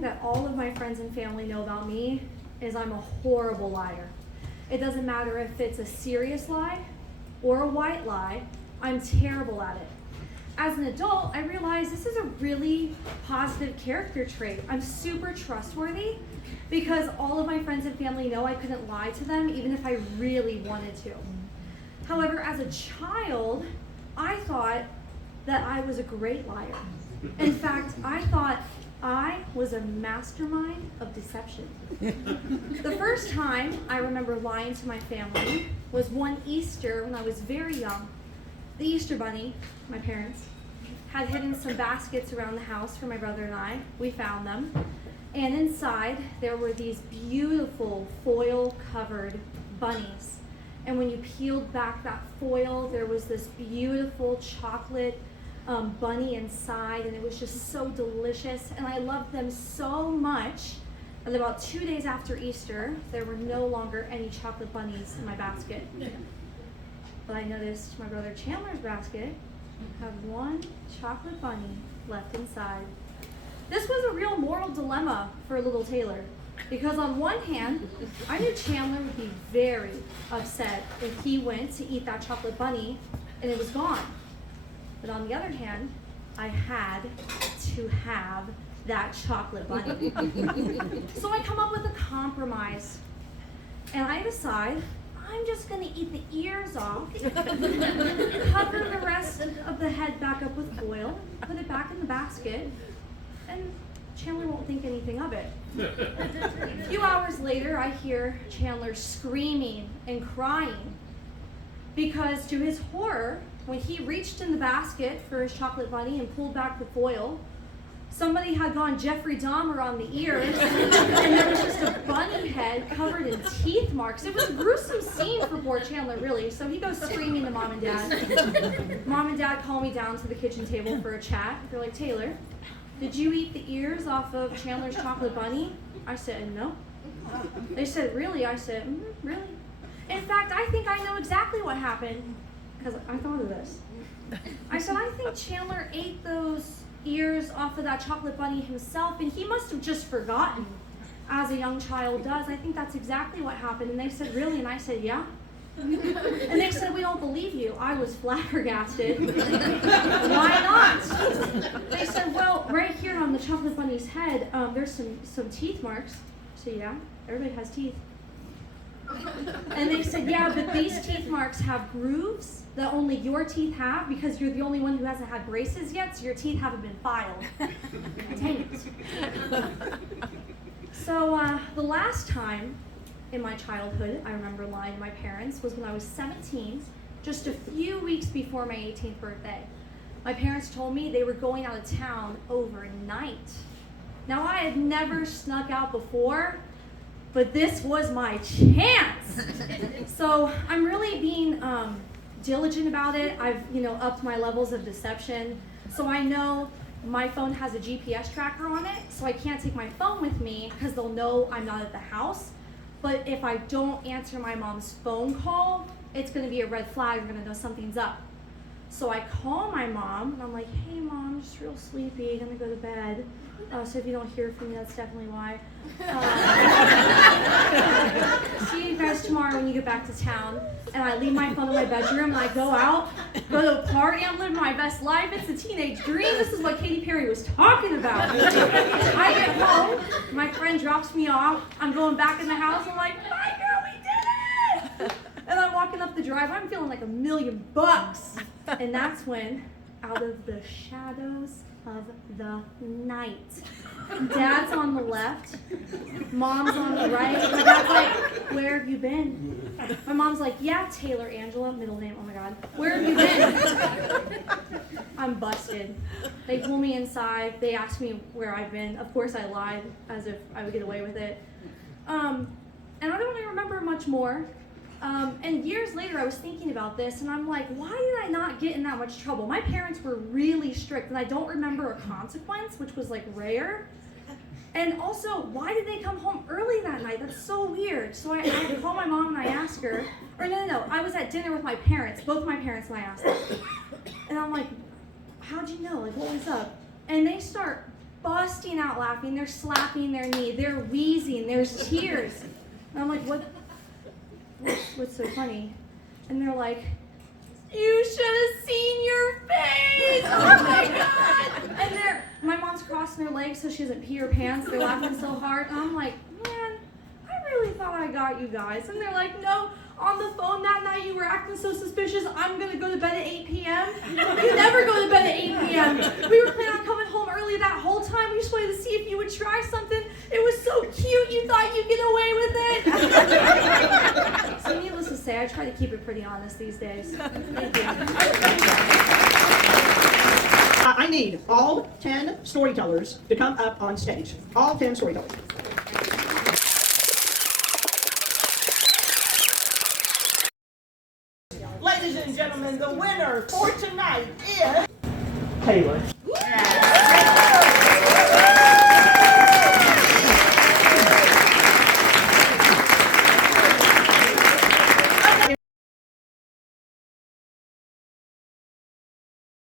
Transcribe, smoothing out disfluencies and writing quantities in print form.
thing that all of my friends and family know about me is I'm a horrible liar. It doesn't matter if it's a serious lie or a white lie, I'm terrible at it. As an adult, I realized this is a really positive character trait. I'm super trustworthy because all of my friends and family know I couldn't lie to them even if I really wanted to. However, as a child, I thought that I was a great liar. In fact, I thought I was a mastermind of deception. The first time I remember lying to my family was one Easter when I was very young. The Easter Bunny, my parents, had hidden some baskets around the house for my brother and I. We found them. And inside, there were these beautiful foil-covered bunnies. And when you peeled back that foil, there was this beautiful chocolate bunny inside, and it was just so delicious. And I loved them so much that about 2 days after Easter, there were no longer any chocolate bunnies in my basket. But I noticed my brother Chandler's basket had one chocolate bunny left inside. This was a real moral dilemma for little Taylor, because on one hand, I knew Chandler would be very upset if he went to eat that chocolate bunny and it was gone. But on the other hand, I had to have that chocolate bunny. So I come up with a compromise, and I decide I'm just going to eat the ears off, cover the rest of the head back up with foil, put it back in the basket, and Chandler won't think anything of it. A few hours later, I hear Chandler screaming and crying because, to his horror, when he reached in the basket for his chocolate bunny and pulled back the foil, somebody had gone Jeffrey Dahmer on the ears, and there was just a bunny head covered in teeth marks. It was a gruesome scene for poor Chandler, really. So he goes screaming to Mom and Dad. Mom and Dad call me down to the kitchen table for a chat. They're like, Taylor, did you eat the ears off of Chandler's chocolate bunny? I said, no. They said, really? I said, really? In fact, I think I know exactly what happened, because I thought of this. I said, I think Chandler ate those ears off of that chocolate bunny himself, and he must have just forgotten, as a young child does. I think that's exactly what happened. And they said, really? And I said, yeah. And they said, we don't believe you. I was flabbergasted. Why not? They said, well, right here on the chocolate bunny's head, there's some teeth marks. So yeah, everybody has teeth. And they said, yeah, but these teeth marks have grooves that only your teeth have because you're the only one who hasn't had braces yet, so your teeth haven't been filed. Dang it. So the last time in my childhood I remember lying to my parents was when I was 17, just a few weeks before my 18th birthday. My parents told me they were going out of town overnight. Now, I had never snuck out before, but this was my chance. So I'm really being diligent about it. I've upped my levels of deception. So I know my phone has a GPS tracker on it, so I can't take my phone with me because they'll know I'm not at the house. But if I don't answer my mom's phone call, it's going to be a red flag. I'm going to know something's up. So I call my mom, and I'm like, hey, Mom, I'm just real sleepy. I'm going to go to bed. So if you don't hear from me, that's definitely why. See you guys tomorrow when you get back to town. And I leave my phone in my bedroom, and I go out, go to a party. I'm living my best life. It's a teenage dream. This is what Katy Perry was talking about. I get home. My friend drops me off. I'm going back in the house. I'm like, bye, girl, we did it! And I'm walking up the drive. I'm feeling like $1,000,000. And that's when, out of the shadows of the night, Dad's on the left, Mom's on the right. My dad's like, where have you been? My mom's like, yeah, Taylor Angela, middle name, oh my God. Where have you been? I'm busted. They pull me inside. They ask me where I've been. Of course I lied, as if I would get away with it. And I don't really remember much more. And years later, I was thinking about this, and I'm like, why did I not get in that much trouble? My parents were really strict, and I don't remember a consequence, which was like rare. And also, why did they come home early that night? That's so weird. So I call my mom and I ask her, or no, I was at dinner with my parents, both my parents, and I asked them. And I'm like, how'd you know? Like, what was up? And they start busting out laughing. They're slapping their knee. They're wheezing. There's tears. And I'm like, what's so funny? And they're like, you should have seen your face. Oh my God. And my mom's crossing her legs so she doesn't pee her pants. They're laughing so hard. And I'm like, man, I really thought I got you guys. And they're like, no, on the phone that night you were acting so suspicious. I'm going to go to bed at 8 p.m. You never go to bed at 8 p.m. We were planning on coming home early that whole time. We just wanted to see if you would try something. It was so cute. You thought you'd get away with it. So needless to say, I try to keep it pretty honest these days. Thank you. I need all 10 storytellers to come up on stage. All 10 storytellers. Ladies and gentlemen, the winner for tonight is Taylor.